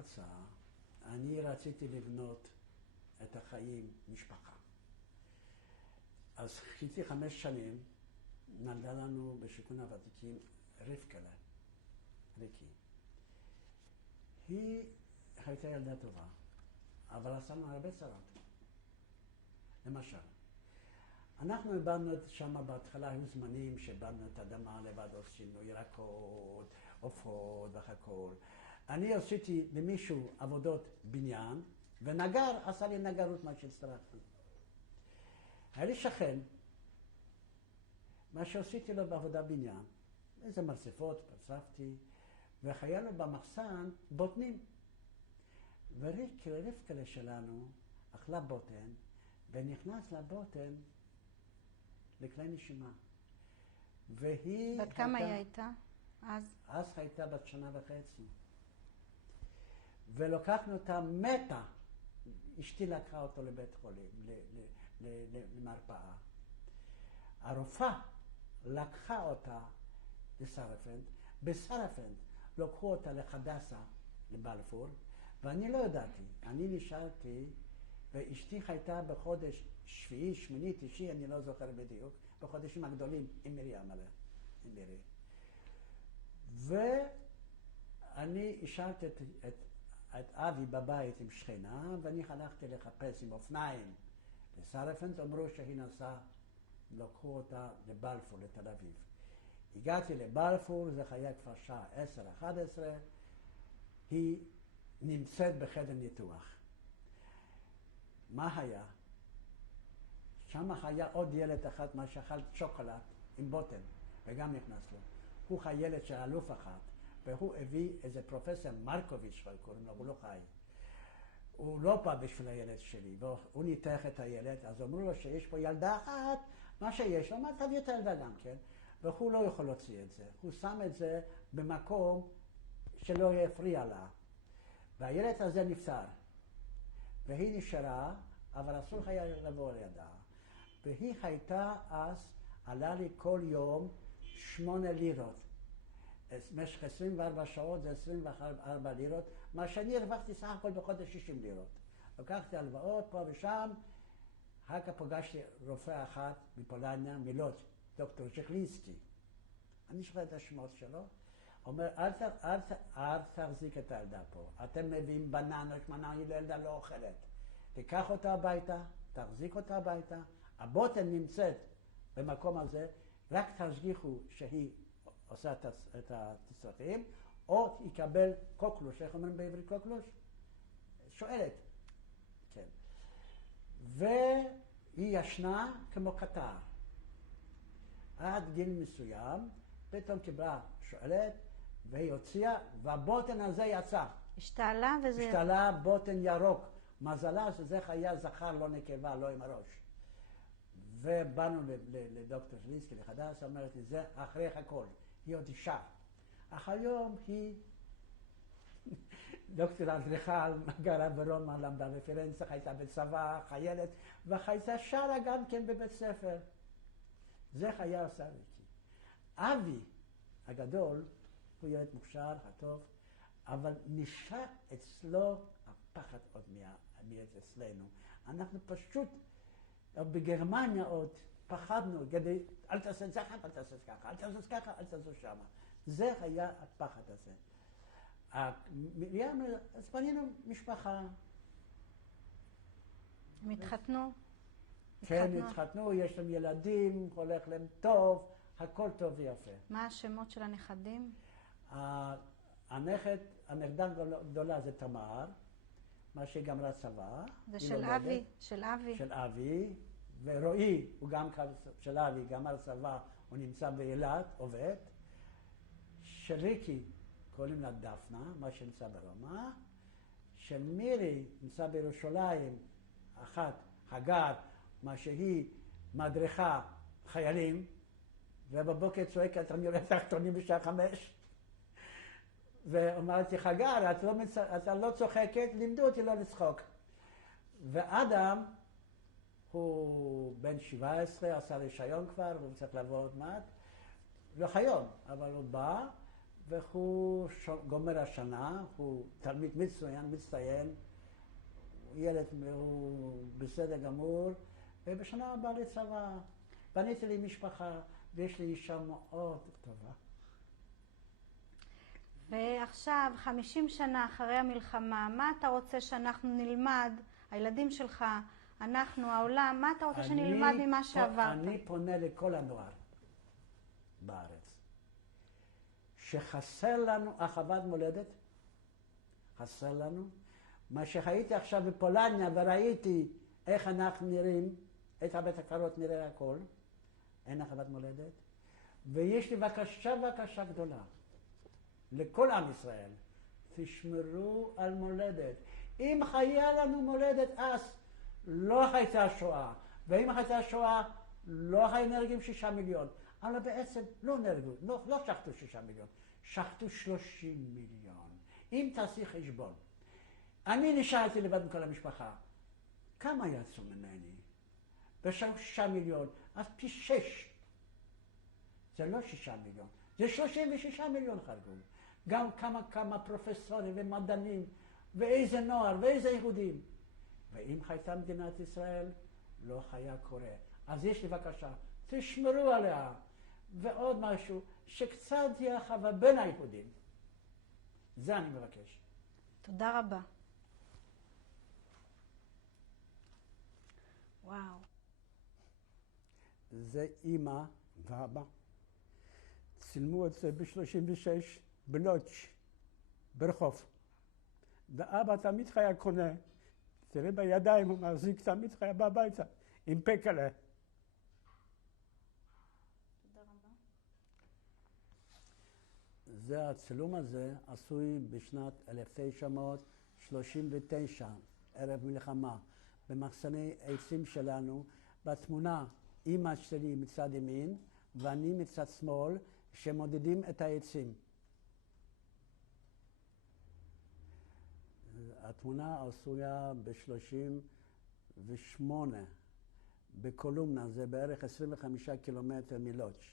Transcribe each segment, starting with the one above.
ארצה, אני רציתי לבנות את החיים משפחה. אז חיכיתי 5 שנים, נולדה לנו בשיכון הוותיקים רבקלה, ריקי. היא הייתה ילדה טובה, אבל עשה לנו הרבה צרות. למשל, אנחנו איבדנו שם בהתחלה, היו זמנים שאיבדנו את האדמה לבד, עשינו ירקות, עופות והכל. אני עשיתי למישהו עבודות בניין, ונגר עשה לי נגרות מה שהצטרכנו. היה לי שכן, מה שעשיתי לו בעבודה בניין, איזה מרצפות, פרצפתי, והיה לו במחסן בוטנים. ורבקלה שלנו אכלה בוטן, ונכנס לבוטן לכלי נשימה. והיא... בת כמה היא הייתה אז? אז הייתה בת 1.5 שנה. ולוקחנו אותה מתה. אשתי לקחה אותו לבית חולים, למרפאה. הרופאה לקחה אותה לסרפנד. בסרפנד לקחו אותה לחדסה, לבלפור, ואני לא ידעתי. אני נשארתי, ואשתי הייתה בחודש 7, 8, 9, אני לא זוכר בדיוק, בחודשים הגדולים עם מרים עליה, עם מירי. ואני השארתי את אבי בבית עם שכנה, ואני הלכתי לחפש עם אופניים לסרפנד, אמרו שהיא נסעה, לקחו אותה לבלפור, לתל אביב. הגעתי לבלפור, זה היה כבר שעה 10, 11, היא נמצאת בחדר ניתוח. מה היה? שם היה עוד ילד אחד, מה שאכל שוקולד עם בוטן, וגם נכנס לו. הוא הילד של אלוף אחת, והוא הביא איזה פרופסור מרקוביץ' קוראים לו, הוא לא חי. הוא לא בא בשביל הילד שלי, והוא ניתח את הילד, אז אמרו לו שיש פה ילדה אחת, מה שיש לו, מה תביא את הילדה גם כן. והוא לא יכול להוציא את זה, הוא שם את זה במקום שלא יפריע לה. והילד הזה נפטר, והיא נשארה, אבל אסור היה לבוא לידה. והיא הייתה אז, עלה לי כל יום 8 לירות. במשך 24 שעות זה 24 לירות, מה שאני הרווחתי סך הכל בחודש 60 לירות. לקחתי הלוואות פה ושם, אחר כך פגשתי רופא אחת מפולניה, מלוד, דוקטור ז'קלינסקי. אני שוכר את השמות שלו. אומר, אל תחזיק את הילדה פה. אתם מביאים בננות, ילדה לא אוכלת. תיקח אותה הביתה, תחזיק אותה הביתה. הבוטן נמצאת במקום הזה, רק תשגיחו שהיא עושה את התצרכים, או יקבל קוקלוש, איך אומרים בעברית קוקלוש? שואלת. כן. והיא ישנה כמו קטר. עד גיל מסוים, פתאום קיבלה שואלת, והיא הוציאה, והבוטן הזה יצא. השתעלה וזה... השתעלה בוטן ירוק. מזלה שזה היה זכר, לא נקבה, לא עם הראש. ובאנו לדוקטור שלינסקי לחדש, אומרת לי, זה אחרי הכל. היא עוד אישה. אך היום היא דוקטור אדריכל, גרה ברומא, למדה בפרנצה, הייתה בצבא, חיילת, והייתה שרה גם כן בבית ספר. זה היה עושה ריקי. אבי הגדול, הוא ילד מוכשר, הטוב, אבל נשאר אצלו הפחד עוד מאצלנו. אנחנו פשוט, בגרמניה עוד, פחדנו, אל תעשה את זה ככה, אל תעשה את זה ככה, אל תעשה את זה ככה, אל תעשה שמה. זה היה הפחד הזה. מרים, אז בנינו משפחה. הם התחתנו? כן, התחתנו, יש להם ילדים, הולך להם טוב, הכל טוב ויפה. מה השמות של הנכדים? הנכדה הגדולה זה תמר, מה שגמרה צבא. זה של אבי, של אבי. של אבי, ורועי, הוא גם של אבי, גמר צבא, הוא נמצא באילת, עובד. של ריקי, קוראים לה דפנה, מה שנמצא ברומא. של מירי, נמצא בירושלים, אחת, הגר, מה שהיא מדריכה חיילים, ובבוקר צועקת, אני הולך תחתונים בשעה 5. ואומרתי, חגר, אתה לא צוחקת, לימדו אותי לא לצחוק. ואדם, הוא בן 17, עשה רישיון כבר, הוא צריך לבוא עוד מעט. לא היום, אבל הוא בא, והוא גומר השנה, הוא תלמיד מצטיין, ילד הוא בסדר גמור, ובשנה הבאה לצבא. בניתי לי משפחה, ויש לי אישה מאוד טובה. ועכשיו, 50 שנה אחרי המלחמה, מה אתה רוצה שאנחנו נלמד, הילדים שלך, אנחנו, העולם, מה אתה רוצה שנלמד ממה שעברת? אני פונה לכל הנוער בארץ, שחסר לנו אחוות מולדת, חסר לנו. מה שהייתי עכשיו בפולניה וראיתי איך אנחנו נראים, את הבית הקרות נראה הכל, אין אחוות מולדת. ויש לי בקשה גדולה לכל עם ישראל, תשמרו על מולדת. אם היה לנו מולדת אז, לא הייתה שואה, ואם הייתה שואה, לא היו נהרגים 6 מיליון. אבל בעצם לא נהרגו, לא שחטו 6 מיליון, שחטו 30 מיליון. אם תעשי חשבון, אני נשארתי לבד מכל המשפחה, כמה יצאו ממני? בשביל 6 מיליון, אז פי 6. זה לא 6 מיליון, זה 36 מיליון חרגו. גם כמה פרופסורים ומדענים, ואיזה נוער, ואיזה יהודים. ואם הייתה מדינת ישראל, לא היה קורה. אז יש לי בקשה, תשמרו עליה. ועוד משהו, שקצת תהיה אחווה בין היהודים. זה אני מבקש. תודה רבה. וואו. זה אמא ואבא. צילמו את זה ב-36 בלוץ' ברחוב. ואבא תמיד היה קונה, תראה בידיים, הוא מחזיק תמיד היה בביתה, עם פקלה. תודה רבה. זה הצילום הזה עשוי בשנת 1939, ערב מלחמה, במחסני עצים שלנו. בתמונה אמא שלי מצד ימין ואני מצד שמאל, שמודדים את העצים. התמונה עשויה ב-38 בקולומנה, זה בערך 25 קילומטר מלוץ'.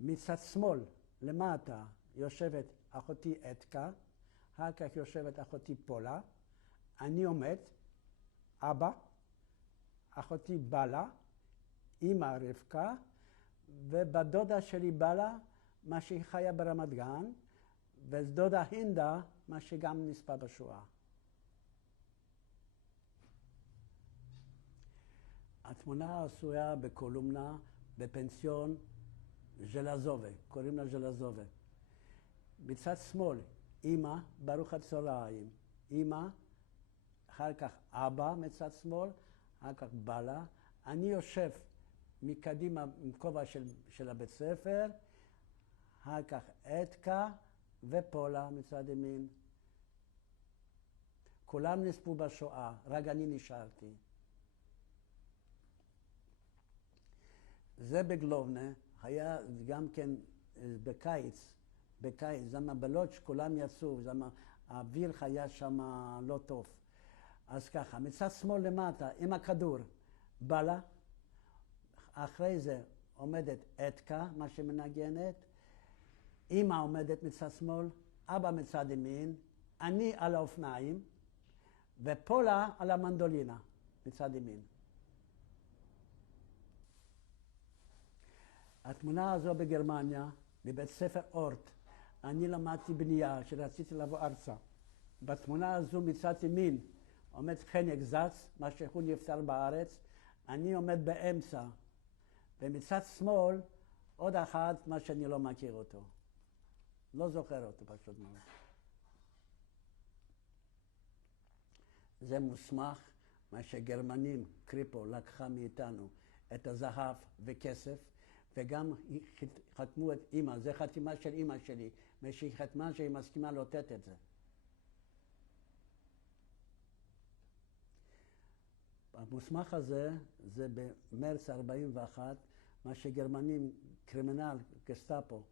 מצד שמאל למטה יושבת אחותי אתקה, אחר כך יושבת אחותי פולה, אני עומד, אבא, אחותי בלה, אמא רבקה, ובדודה שלי בלה, מה שהיא חיה ברמת גן, ודודה הינדה, מה שגם נספה בשואה. התמונה עשויה בקולומנה בפנסיון ז'לזובה, קוראים לה ז'לזובה. מצד שמאל, אמא, ברוך הצהריים, אמא, אחר כך אבא מצד שמאל, אחר כך בלה. אני יושב מקדימה עם כובע של הבית ספר, אחר כך אתקה ופולה מצד ימין. כולם נספו בשואה, רק אני נשארתי. זה בגלובנה, היה גם כן בקיץ, זמה בלוץ' כולם יצאו, זמה האוויר היה שם לא טוב. אז ככה, מצד שמאל למטה עם הכדור, בלה, אחרי זה עומדת אתקה, מה שמנגנת, אמא עומדת מצד שמאל, אבא מצד ימין, אני על האופניים, ופולה על המנדולינה מצד ימין. התמונה הזו בגרמניה, בבית ספר אורט, אני למדתי בנייה שרציתי לבוא ארצה. בתמונה הזו מצד ימין עומד חנק זץ, מה שהוא נפטר בארץ, אני עומד באמצע, ומצד שמאל עוד אחד, מה שאני לא מכיר אותו. לא זוכר אותו פשוט מאוד. זה מוסמך, מה שגרמנים, קריפו, לקחה מאיתנו את הזהב וכסף, וגם חתמו את אמא, זה חתימה של אמא שלי, שהיא חתמה שהיא מסכימה לתת את זה. המוסמך הזה, זה במרץ 41, מה שגרמנים, קרימינל, גסטאפו,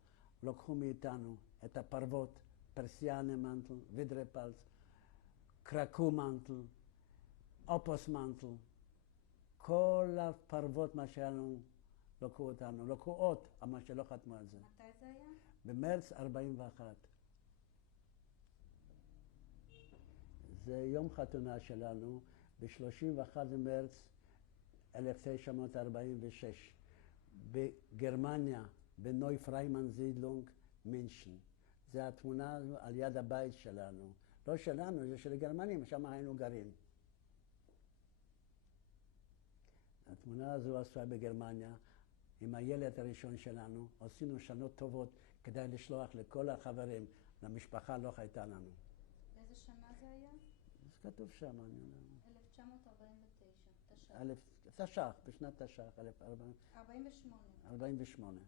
לקחו מאיתנו את הפרוות, פרסיאנה מנטל, וידרפלס, קרקו מנטל, אופוס מנטל, כל הפרוות מה שהיה לנו, לקחו אותנו, לקחו עוד, אבל שלא חתמו על זה. מתי זה היה? במרץ 41. זה יום חתונה שלנו ב-31 במרץ 1946 בגרמניה, בנוי פריימן זידלונג, מינשן. זה התמונה על יד הבית שלנו. לא שלנו, זה של הגרמנים, שם היינו גרים. התמונה הזו עשויה בגרמניה, עם הילד הראשון שלנו. עשינו שנות טובות כדי לשלוח לכל החברים. למשפחה לא הייתה לנו. איזה שנה זה היה? זה כתוב שם, אני יודע. 1949, תש"ח. תש"ח, בשנת תש"ח, 48.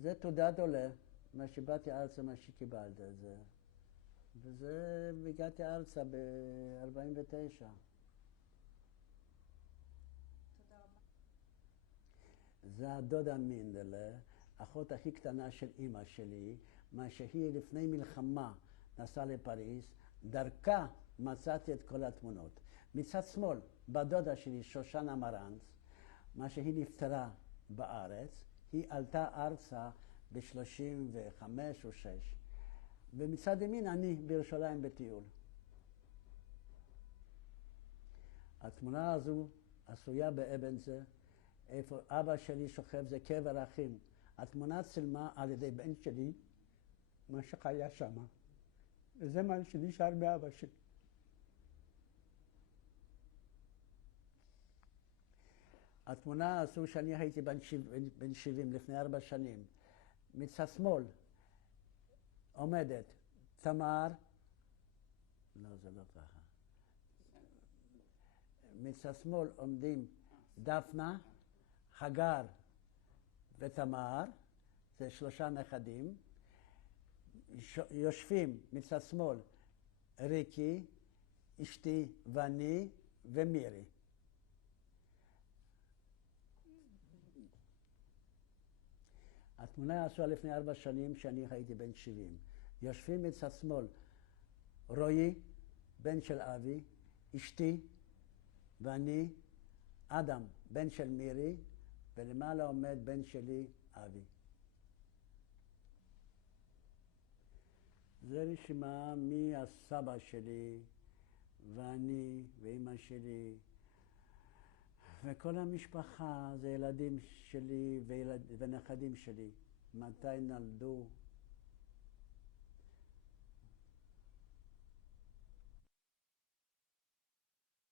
זה תעודת עולה, מה שבאתי ארצה, מה שקיבלת את זה. וזה, הגעתי ארצה ב-49. תודה רבה. זה הדודה מינדלה, אחות הכי קטנה של אימא שלי, מה שהיא לפני מלחמה נסעה לפריז, דרכה מצאתי את כל התמונות. מצד שמאל, בדודה שלי, שושנה מרנץ, מה שהיא נפטרה בארץ, היא עלתה ארצה ב-35 או 6. ומצד ימין אני בירושלים בטיול. התמונה הזו עשויה באבן זה, איפה אבא שלי שוכב, זה קבר אחים. התמונה צילמה על ידי בן שלי, מה שחיה שמה. וזה מה שנשאר מאבא שלי. התמונה הזו שאני הייתי בן 70 לפני 4 שנים. מצד שמאל עומדת תמר, לא זה לא ככה. מצד שמאל עומדים דפנה, חגר ותמר, זה 3 נכדים. יושבים מצד שמאל ריקי, אשתי ואני ומירי. התמונה עשויה לפני 4 שנים שאני הייתי בן 70. יושבים מצד שמאל רועי, בן של אבי, אשתי ואני, אדם, בן של מירי, ולמעלה עומד בן שלי, אבי. זה רשימה מהסבא שלי ואני ואמא שלי וכל המשפחה, זה ילדים שלי ונכדים שלי. מתי נולדו,